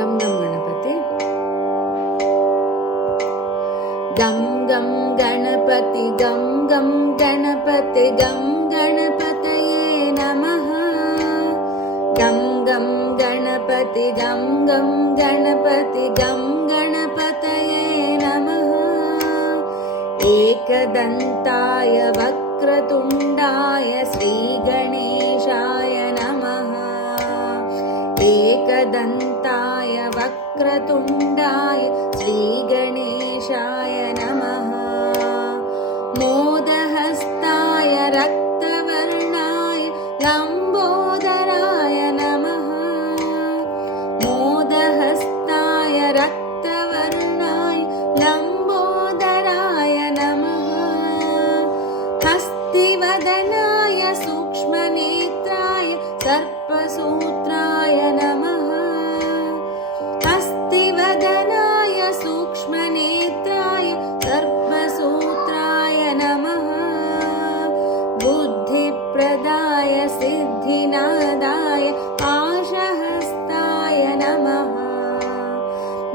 गम गम गणपति। गम गम गणपति गम गम गणपति गम गणपतये नमः। गम गम गणपति गम गम गणपति गम गणपतये नमः। एकदन्ताय वक्रतुण्डाय श्रीगणेशाय नमः। एकदन्ताय वक्रतुण्डाय श्रीगणेशाय नमः। मोदहस्ताय रक्तवर्णाय लम्बोदराय नमः। मोदहस्ताय रक्तवर्णाय लम्बोदराय नमः। हस्तिवदनाय सूक्ष्मनेत्राय सर्पसूत्राय नमः। हस्तिवदनाय सूक्ष्मनेत्राय सर्पसूत्राय नमः। बुद्धिप्रदाय सिद्धिनादाय पाशहस्ताय नमः।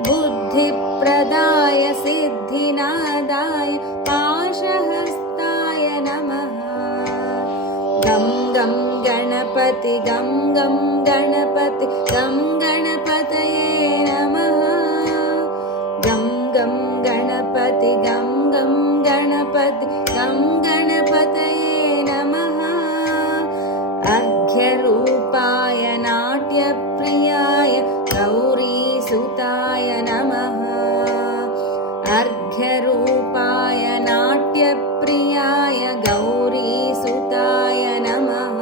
बुद्धिप्रदाय सिद्धिनादाय पाशहस्ताय नमः। गम गम गणपति गम गम गणपति गम गणपतये नमः। गम गम गणपति गम गम गणपति गम गणपतये नमः। अर्घ्यरूपाय नाट्यप्रियाय गौरीसुताय नमः। अर्घ्यरूपाय नाट्यप्रियाय गौरीसुताय नमः।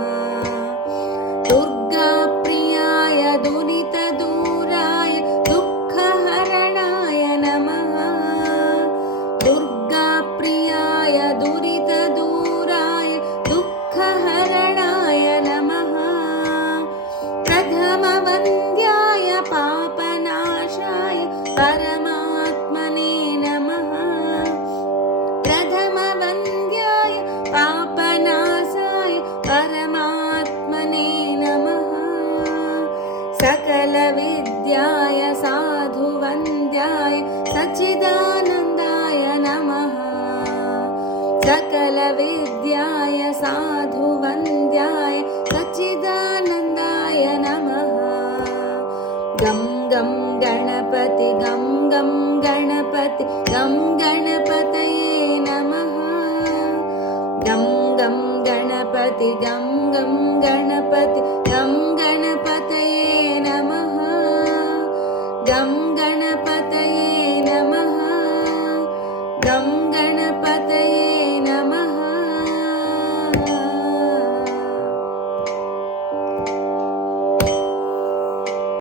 दुर्गाप्रियाय दुरितदूराय दुःखहरणाय नमः। दुर्गाप्रियाय दुरितदूराय दुःखहरणाय नमः। प्रथमवन्द्याय पापनाशाय परमात्मने नमः। प्रथमवन्द्याय पापनाशाय परमात्मने नमः। सकलविद्याय साधुवन्द्याय सच्चिदानन्दाय नमः। सकलविद्याय साधुवन्द्याय सच्चिदानन्दाय नमः। गम गम गणपति गम गम गणपति गम गणपतये नमः। गम गम गणपति गम गम गणपति गम गणपतये